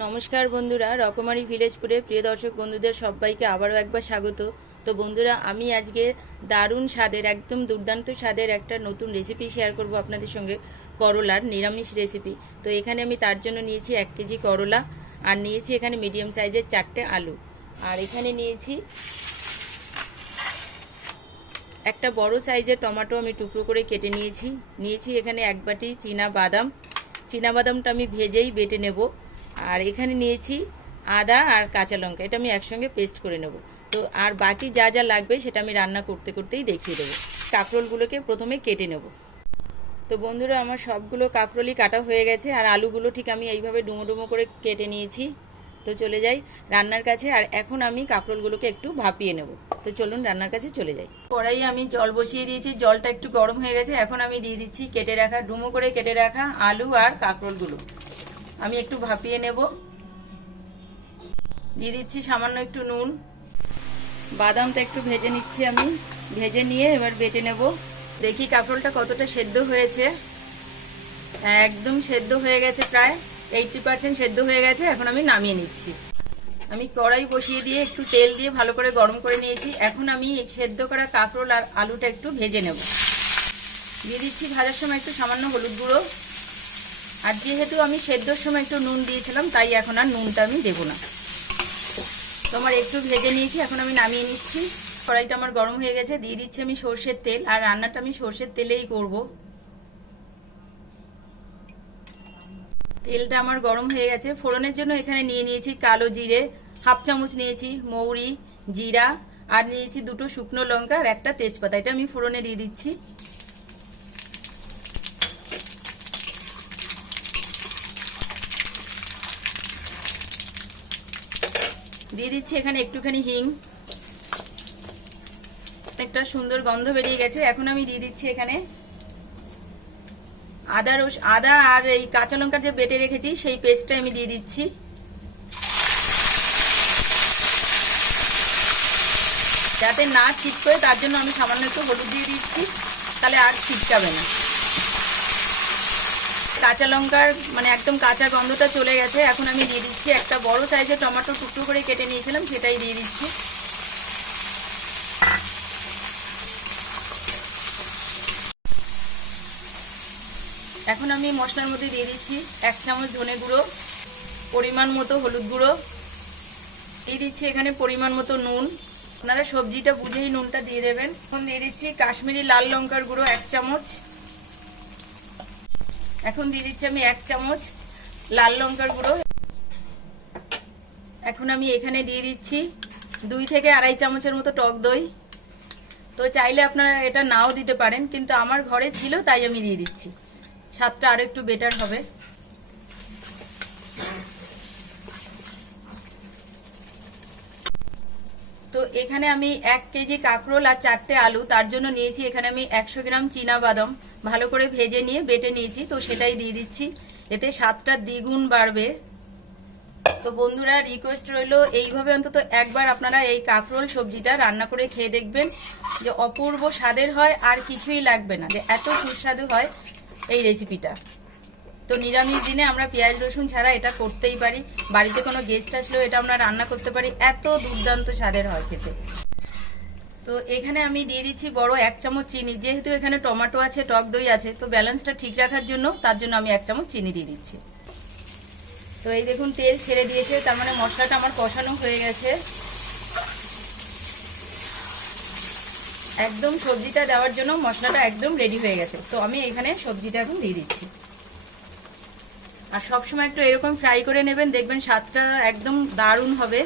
নমস্কার বন্ধুরা, রকমারি ভিলেজপুরে প্রিয় দর্শক বন্ধুদের সবাইকে আবারও একবার স্বাগত। তো বন্ধুরা, আমি আজকে দারুণ স্বাদের, একদম দুর্দান্ত স্বাদের একটা নতুন রেসিপি শেয়ার করব আপনাদের সঙ্গে, করলার নিরামিষ রেসিপি। তো এখানে আমি তার জন্য নিয়েছি 1 কেজি করলা, আর নিয়েছি এখানে মিডিয়াম সাইজের 4টে আলু, আর এখানে নিয়েছি একটা বড় সাইজের টমেটো আমি টুকরো করে কেটে নিয়েছি এখানে 1 বাটি বাদামটা আমি ভেজেই বেটে নেব। আর এখানে নিয়েছি আদা আর কাঁচা লঙ্কা, এটা আমি একসঙ্গে পেস্ট করে নেব। তো আর বাকি যা যা লাগবে সেটা আমি রান্না করতেই দেখিয়ে দেবো। কাঁকরোলগুলোকে প্রথমে কেটে নেব। তো বন্ধুরা, আমার সবগুলো কাঁকরোলই কাটা হয়ে গেছে, আর আলুগুলো ঠিক আমি এইভাবে ডুমো ডুমো করে কেটে নিয়েছি। তো চলে যাই রান্নার কাছে, আর এখন আমি কাঁকরোলগুলোকে একটু ভাপিয়ে নেব। তো চলুন রান্নার কাছে চলে যাই। কড়াই আমি জল বসিয়ে দিয়েছি, জলটা একটু গরম হয়ে গেছে। এখন আমি দিয়ে দিচ্ছি ডুমো করে কেটে রাখা আলু আর কাঁকরোলগুলো, আমি একটু ভাপিয়ে নেব। দিয়ে দিচ্ছি সামান্য একটু নুন। বাদামটা একটু ভেজে নিচ্ছি, আমি ভেজে নিয়ে এবার বেটে নেব। দেখি কাঁকরোলটা কতটা সেদ্ধ হয়েছে। একদম সেদ্ধ হয়ে গেছে, প্রায় 80% সেদ্ধ হয়ে গেছে। এখন আমি নামিয়ে নিচ্ছি। আমি কড়াই বসিয়ে দিয়ে একটু তেল দিয়ে ভালো করে গরম করে নিয়েছি। এখন আমি সেদ্ধ করা কাঁকরোল আর আলুটা একটু ভেজে নেব। দিয়ে দিচ্ছি ভাজার সময় একটু সামান্য হলুদ গুঁড়ো, আর যেহেতু আমি সেদ্ধর সময় একটু নুন দিয়েছিলাম, তাই এখন আর নুনটা আমি দেবো না। তোমার একটু ভেজে নিয়েছি, এখন আমি নামিয়ে নিচ্ছি। কড়াইটা আমার গরম হয়ে গেছে, দিয়ে দিচ্ছি আমি সর্ষের তেল, আর রান্নাটা আমি সর্ষের তেলেই করব। তেলটা আমার গরম হয়ে গেছে। ফোড়নের জন্য এখানে নিয়েছি কালো জিরে, হাফ চামচ নিয়েছি মৌরি, জিরা, আর নিয়েছি 2টো শুকনো লঙ্কা আর একটা তেজপাতা। এটা আমি ফোড়নে দিয়ে দিচ্ছি। দিয়ে দিচ্ছি এখানে একটুখানি হিং। একটা সুন্দর গন্ধ বেরিয়ে গেছে। এখন আমি দিয়ে দিচ্ছি এখানে আদা আর এই কাঁচা লঙ্কা যে বেটে রেখেছি সেই পেস্টটা আমি দিয়ে দিচ্ছি। যাতে না ছিটকে তার জন্য আমি সামান্য একটু হলুদ দিয়ে দিচ্ছি, তাহলে আর ছিটকাবে না। কাঁচা লঙ্কার মানে একদম কাঁচা গন্ধটা চলে গেছে। এখন আমি দিয়ে দিচ্ছি একটা বড় সাইজের টমেটো টুকরো করে কেটে নিয়েছিলাম, সেটাই দিয়ে দিচ্ছি। এখন আমি মশলার মধ্যে দিয়ে দিচ্ছি 1 চামচ ধনে গুঁড়ো, পরিমাণ মতো হলুদ গুঁড়ো, দিয়ে দিচ্ছি এখানে পরিমাণ মতো নুন। আপনারা সবজিটা বুঝেই নুনটা দিয়ে দেবেন। এখন দিয়ে দিচ্ছি কাশ্মীরি লাল লঙ্কার গুঁড়ো 1 চামচ। এখন দিয়ে দিচ্ছি আমি 1 চামচ লাল লঙ্কার গুঁড়ো। এখন আমি এখানে দিয়ে দিচ্ছি 2 থেকে আড়াই চামচের মতো টক দই। তো চাইলে আপনারা এটা নাও দিতে পারেন, কিন্তু আমার ঘরে ছিল তাই আমি দিয়ে দিচ্ছি, স্বাদটা আরো একটু বেটার হবে। তো এখানে আমি 1 কেজি কাঁকরোল আর 4টে আলু, তার জন্য নিয়েছি এখানে আমি 100 গ্রাম বাদাম ভালো করে ভেজে নিয়ে বেটে নিয়েছি। তো সেটাই দিয়ে দিচ্ছি, এতে স্বাদটা দ্বিগুণ বাড়বে। তো বন্ধুরা, রিকোয়েস্ট রইল এইভাবে অন্তত একবার আপনারা এই কাঁকরোল সবজিটা রান্না করে খেয়ে দেখবেন, যে অপূর্ব স্বাদের হয়, আর কিছুই লাগবে না, যে এত সুস্বাদু হয় এই রেসিপিটা। তো নিরামিষ দিনে আমরা পেঁয়াজ রসুন ছাড়া এটা করতেই পারি। বাড়িতে কোনো গেস্ট আসলেও এটা আমরা রান্না করতে পারি, এত দুর্দান্ত স্বাদের হয় খেতে। তো এখানে আমি দিয়ে দিচ্ছি বড় 1 চামচ চিনি। যেহেতু এখানে টমেটো আছে, টক দই আছে, তো ব্যালেন্সটা ঠিক রাখার জন্য তার জন্য আমি 1 চামচ চিনি দিয়ে দিচ্ছি। তো এই দেখুন তেল ছেড়ে দিয়েছে, তার মানে মশলাটা আমার কষানো হয়ে গেছে। একদম সবজিটা দেওয়ার জন্য মশলাটা একদম রেডি হয়ে গেছে। তো আমি এখানে সবজিটা এখন দিয়ে দিচ্ছি। আর সবসময় একটু এরকম ফ্রাই করে নেবেন, দেখবেন স্বাদটা একদম দারুণ হবে।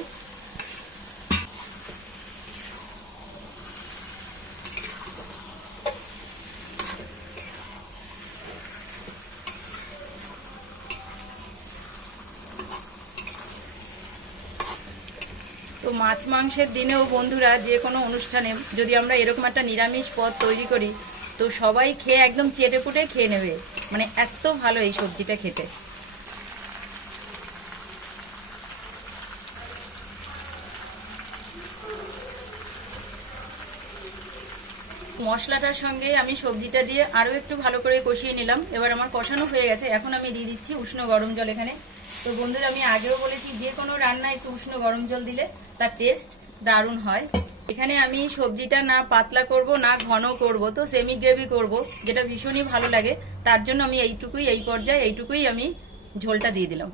তো মাছ মাংসের দিনেও বন্ধুরা, যে কোনো অনুষ্ঠানে যদি আমরা এরকম একটা নিরামিষ পদ তৈরি করি, তো সবাই খেয়ে একদম চেটেপুটে খেয়ে নেবে। মানে এত ভালো এই সবজিটা খেতে। মশলাটার সঙ্গে আমি সবজিটা দিয়ে আরও একটু ভালো করে কষিয়ে নিলাম। এবার আমার কষানো হয়ে গেছে। এখন আমি দিয়ে দিচ্ছি উষ্ণ গরম জল। এখানে তো বন্ধুরা আমি আগেও বলেছি যে কোনো রান্না একটু উষ্ণ গরম জল দিলে তার টেস্ট দারুণ হয়। এখানে আমি সবজিটা না পাতলা করব না ঘন করব, তো সেমি গ্রেভি করব, যেটা ভীষণই ভালো লাগে। তার জন্য আমি এই পর্যায়ে এইটুকুই আমি ঝোলটা দিয়ে দিলাম।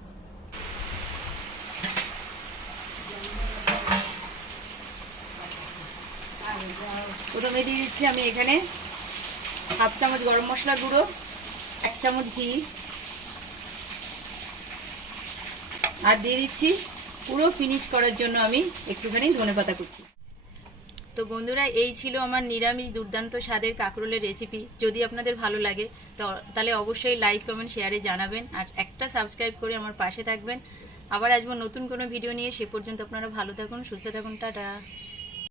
প্রথমে দিয়ে দিচ্ছি আমি এখানে 1/2 চামচ গরম মশলা গুঁড়ো, 1 চামচ ঘি, আর দিয়ে দিচ্ছি পুরো ফিনিশ করার জন্য আমি একটুখানি ধনেপাতা কুচি। তো বন্ধুরা এই ছিল আমার নিরামিষ দুর্দান্ত স্বাদের কাঁকরোলের রেসিপি। যদি আপনাদের ভালো লাগে তাহলে অবশ্যই লাইক কমেন্ট শেয়ারে জানাবেন, আর একটা সাবস্ক্রাইব করে আমার পাশে থাকবেন। আবার আসবো নতুন কোনো ভিডিও নিয়ে। সে পর্যন্ত আপনারা ভালো থাকুন, সুস্থ থাকুন, টাটা।